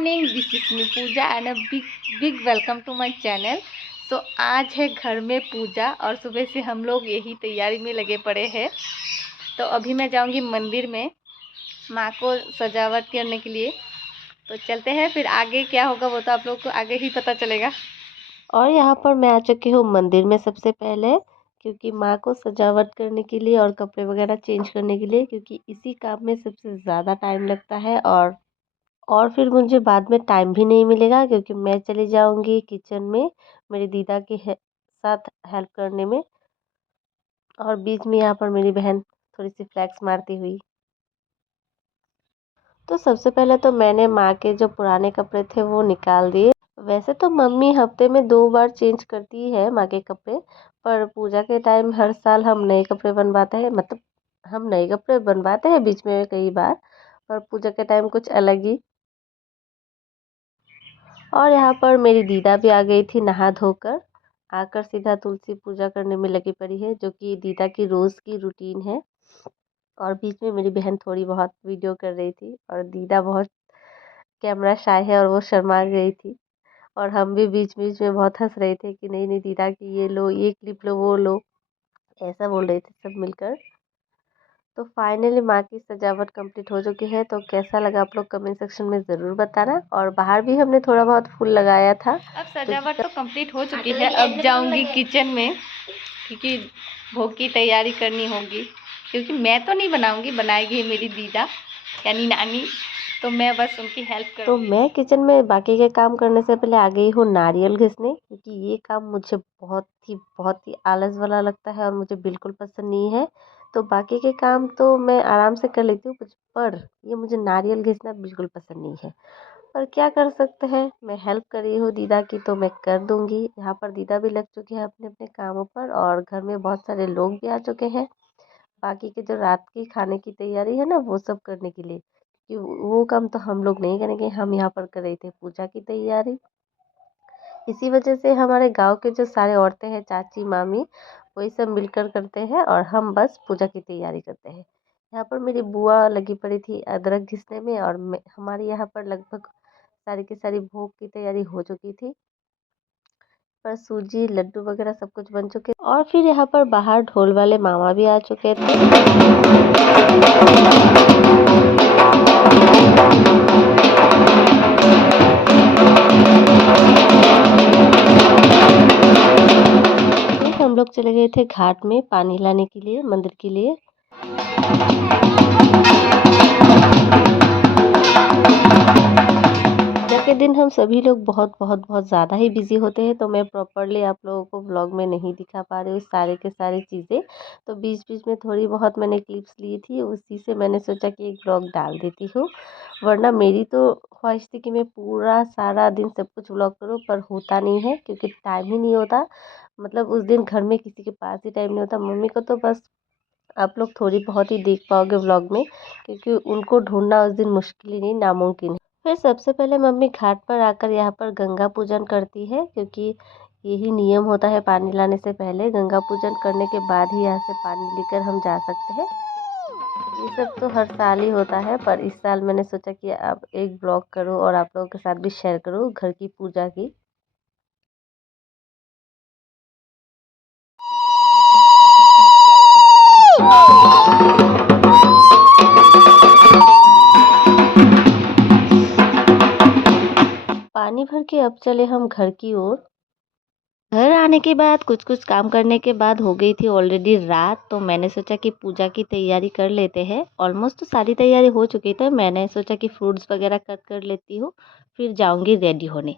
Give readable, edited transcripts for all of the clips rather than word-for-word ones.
Morning, this is me Pooja and a big big welcome to my channel. So आज है घर में पूजा और सुबह से हम लोग यही तैयारी में लगे पड़े हैं। तो अभी मैं जाऊंगी मंदिर में माँ को सजावट करने के लिए। तो चलते हैं, फिर आगे क्या होगा वो तो आप लोग को आगे ही पता चलेगा। और यहाँ पर मैं आ चुकी हूँ मंदिर में सबसे पहले, क्योंकि माँ को सजावट करने के लिए और कपड़े वगैरह चेंज करने के लिए, क्योंकि इसी काम में सबसे ज़्यादा टाइम लगता है। और फिर मुझे बाद में टाइम भी नहीं मिलेगा, क्योंकि मैं चली जाऊँगी किचन में मेरी दीदा के साथ हेल्प करने में। और बीच में यहाँ पर मेरी बहन थोड़ी सी फ्लैक्स मारती हुई। तो सबसे पहले तो मैंने माँ के जो पुराने कपड़े थे वो निकाल दिए। वैसे तो मम्मी हफ्ते में 2 बार चेंज करती है माँ के कपड़े, पर पूजा के टाइम हर साल हम नए कपड़े बनवाते हैं। मतलब हम नए कपड़े बनवाते हैं बीच में कई बार, पर पूजा के टाइम कुछ अलग ही। और यहाँ पर मेरी दीदा भी आ गई थी नहा धोकर, आकर सीधा तुलसी पूजा करने में लगी पड़ी है, जो कि दीदा की रोज़ की रूटीन है। और बीच में मेरी बहन थोड़ी बहुत वीडियो कर रही थी, और दीदा बहुत कैमरा शाय है और वो शर्मा गई थी। और हम भी बीच बीच में बहुत हंस रहे थे कि नहीं नहीं दीदा की ये लो, ये क्लिप लो, वो लो, ऐसा बोल रहे थे सब मिलकर। तो फाइनली माँ की सजावट कंप्लीट हो चुकी है। तो कैसा लगा आप लोग कमेंट सेक्शन में ज़रूर बताना। और बाहर भी हमने थोड़ा बहुत फूल लगाया था। अब सजावट तो कंप्लीट हो चुकी है, अब जाऊंगी किचन में क्योंकि भोग की तैयारी करनी होगी। क्योंकि मैं तो नहीं बनाऊंगी, बनाएगी मेरी दीदा यानी नानी, तो मैं बस उनकी हेल्प तो करूँगी। मैं किचन में बाकी के काम करने से पहले आ गई हूँ नारियल घिसने, क्योंकि ये काम मुझे बहुत ही आलस वाला लगता है और मुझे बिल्कुल पसंद नहीं है। तो बाकी के काम तो मैं आराम से कर लेती हूँ, पर ये मुझे नारियल घिसना बिल्कुल पसंद नहीं है। पर क्या कर सकते हैं, मैं हेल्प कर रही हूँ दीदा की तो मैं कर दूँगी। यहाँ पर दीदा भी लग चुकी है अपने अपने कामों पर, और घर में बहुत सारे लोग भी आ चुके हैं बाकी के जो रात की खाने की तैयारी है ना वो सब करने के लिए। कि वो काम तो हम लोग नहीं करेंगे, हम यहाँ पर कर रहे थे पूजा की तैयारी। इसी वजह से हमारे गांव के जो सारे औरतें हैं, चाची मामी, वही सब मिलकर करते हैं और हम बस पूजा की तैयारी करते हैं। यहाँ पर मेरी बुआ लगी पड़ी थी अदरक घिसने में, और हमारे यहाँ पर लगभग सारी की सारी भोग की तैयारी हो चुकी थी। पर सूजी लड्डू वगैरह सब कुछ बन चुके। और फिर यहाँ पर बाहर ढोल वाले मामा भी आ चुके थे। हम लोग चले गए थे घाट में पानी लाने के लिए मंदिर के लिए। पूजा के दिन हम सभी लोग बहुत बहुत बहुत ज़्यादा ही बिजी होते हैं, तो मैं प्रॉपरली आप लोगों को व्लॉग में नहीं दिखा पा रही हूँ सारे के सारी चीज़ें। तो बीच बीच में थोड़ी बहुत मैंने क्लिप्स ली थी, उसी से मैंने सोचा कि एक व्लॉग डाल देती हूँ। वरना मेरी तो ख्वाहिश थी कि मैं पूरा सारा दिन सब कुछ व्लॉग करूँ, पर होता नहीं है क्योंकि टाइम ही नहीं होता। मतलब उस दिन घर में किसी के पास ही टाइम नहीं होता। मम्मी को तो बस आप लोग थोड़ी बहुत ही देख पाओगे व्लॉग में, क्योंकि उनको ढूंढना उस दिन मुश्किल ही नहीं, नामुमकिन है। फिर सबसे पहले मम्मी घाट पर आकर यहाँ पर गंगा पूजन करती है, क्योंकि यही नियम होता है, पानी लाने से पहले गंगा पूजन करने के बाद ही यहाँ से पानी लेकर हम जा सकते हैं। ये सब तो हर साल ही होता है, पर इस साल मैंने सोचा कि अब एक ब्लॉग करूँ और आप लोगों के साथ भी शेयर करूँ घर की पूजा की। पानी भर के अब चले हम घर की ओर। घर आने के बाद कुछ कुछ काम करने के बाद हो गई थी ऑलरेडी रात, तो मैंने सोचा कि पूजा की तैयारी कर लेते हैं। ऑलमोस्ट तो सारी तैयारी हो चुकी थी, मैंने सोचा कि फ्रूट्स वगैरह कट कर लेती हूँ, फिर जाऊँगी रेडी होने।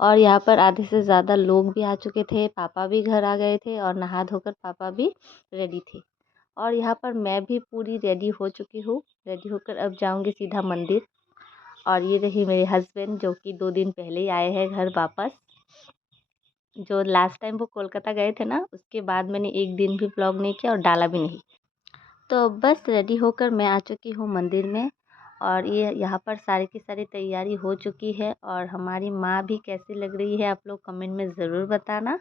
और यहाँ पर आधे से ज़्यादा लोग भी आ चुके थे, पापा भी घर आ गए थे और नहा धोकर पापा भी रेडी थे। और यहाँ पर मैं भी पूरी रेडी हो चुकी हूँ। रेडी होकर अब जाऊँगी सीधा मंदिर। और ये रही मेरे हस्बैंड, जो कि 2 दिन पहले ही आए हैं घर वापस। जो लास्ट टाइम वो कोलकाता गए थे ना, उसके बाद मैंने एक दिन भी ब्लॉग नहीं किया और डाला भी नहीं। तो बस रेडी होकर मैं आ चुकी हूँ मंदिर में। और ये यहाँ पर सारी की सारी तैयारी हो चुकी है। और हमारी माँ भी कैसी लग रही है आप लोग कमेंट में ज़रूर बताना।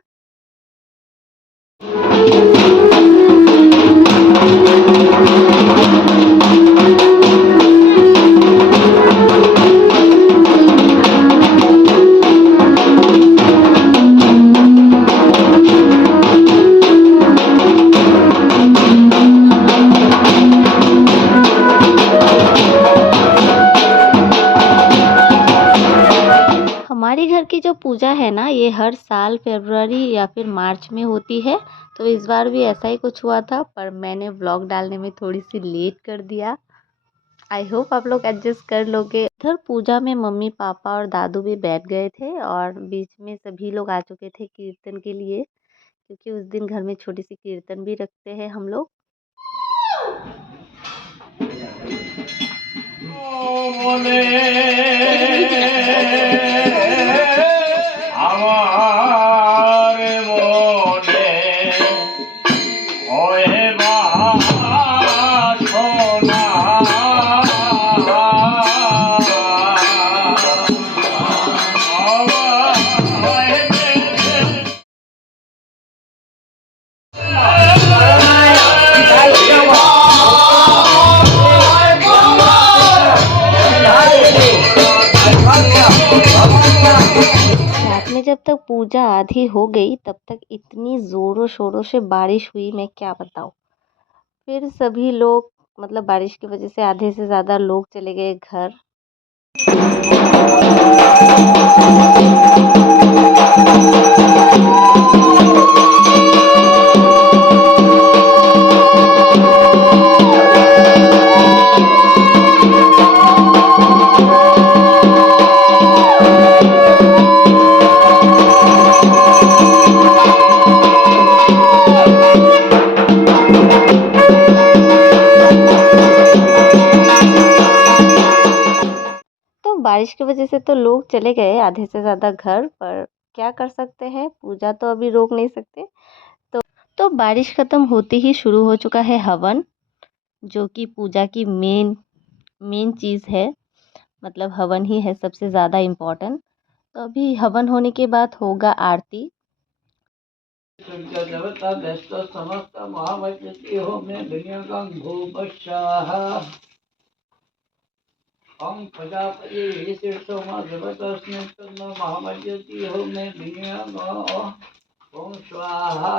जो पूजा है ना, ये हर साल फरवरी या फिर मार्च में होती है। तो इस बार भी ऐसा ही कुछ हुआ था, पर मैंने व्लॉग डालने में थोड़ी सी लेट कर दिया। आई होप आप लोग एडजस्ट कर लोगे। इधर पूजा में मम्मी पापा और दादू भी बैठ गए थे और बीच में सभी लोग आ चुके थे कीर्तन के लिए, क्योंकि उस दिन घर में छोटी सी कीर्तन भी रखते हैं हम लोग। रात में जब तक पूजा आधी हो गई तब तक इतनी ज़ोरों शोरों से बारिश हुई, मैं क्या बताऊँ। फिर सभी लोग मतलब बारिश की वजह से आधे से ज़्यादा लोग चले गए घर। तो बारिश की वजह से तो लोग चले गए आधे से ज़्यादा घर, पर क्या कर सकते हैं, पूजा तो अभी रोक नहीं सकते। तो बारिश ख़त्म होते ही शुरू हो चुका है हवन, जो कि पूजा की मेन मेन चीज़ है। मतलब हवन ही है सबसे ज़्यादा इम्पोर्टेंट। तो अभी हवन होने के बाद होगा आरती। ओम प्रजापति शीर्षोमा जगतस्मै तन्नो महामज्यति हो मे धियो ओम स्वाहा।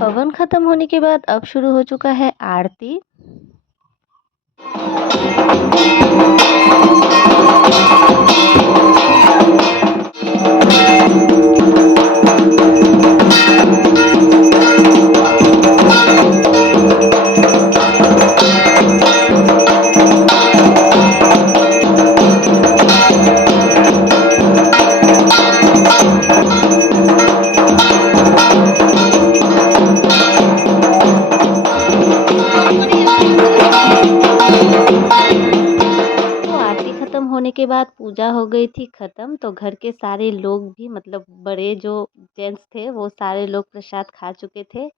हवन ख़त्म होने के बाद अब शुरू हो चुका है आरती। ख़त्म होने के बाद पूजा हो गई थी ख़त्म। तो घर के सारे लोग भी मतलब बड़े जो जेंट्स थे वो सारे लोग प्रसाद खा चुके थे।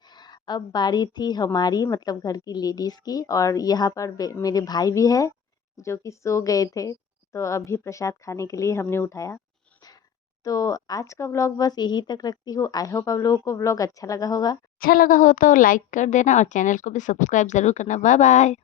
अब बारी थी हमारी मतलब घर की लेडीज़ की, और यहाँ पर मेरे भाई भी है जो कि सो गए थे। तो अभी प्रसाद खाने के लिए हमने उठाया। तो आज का व्लॉग बस यही तक रखती हूँ। आई होप आप लोगों को व्लॉग अच्छा लगा होगा। अच्छा लगा हो तो लाइक कर देना और चैनल को भी सब्सक्राइब ज़रूर करना। Bye bye.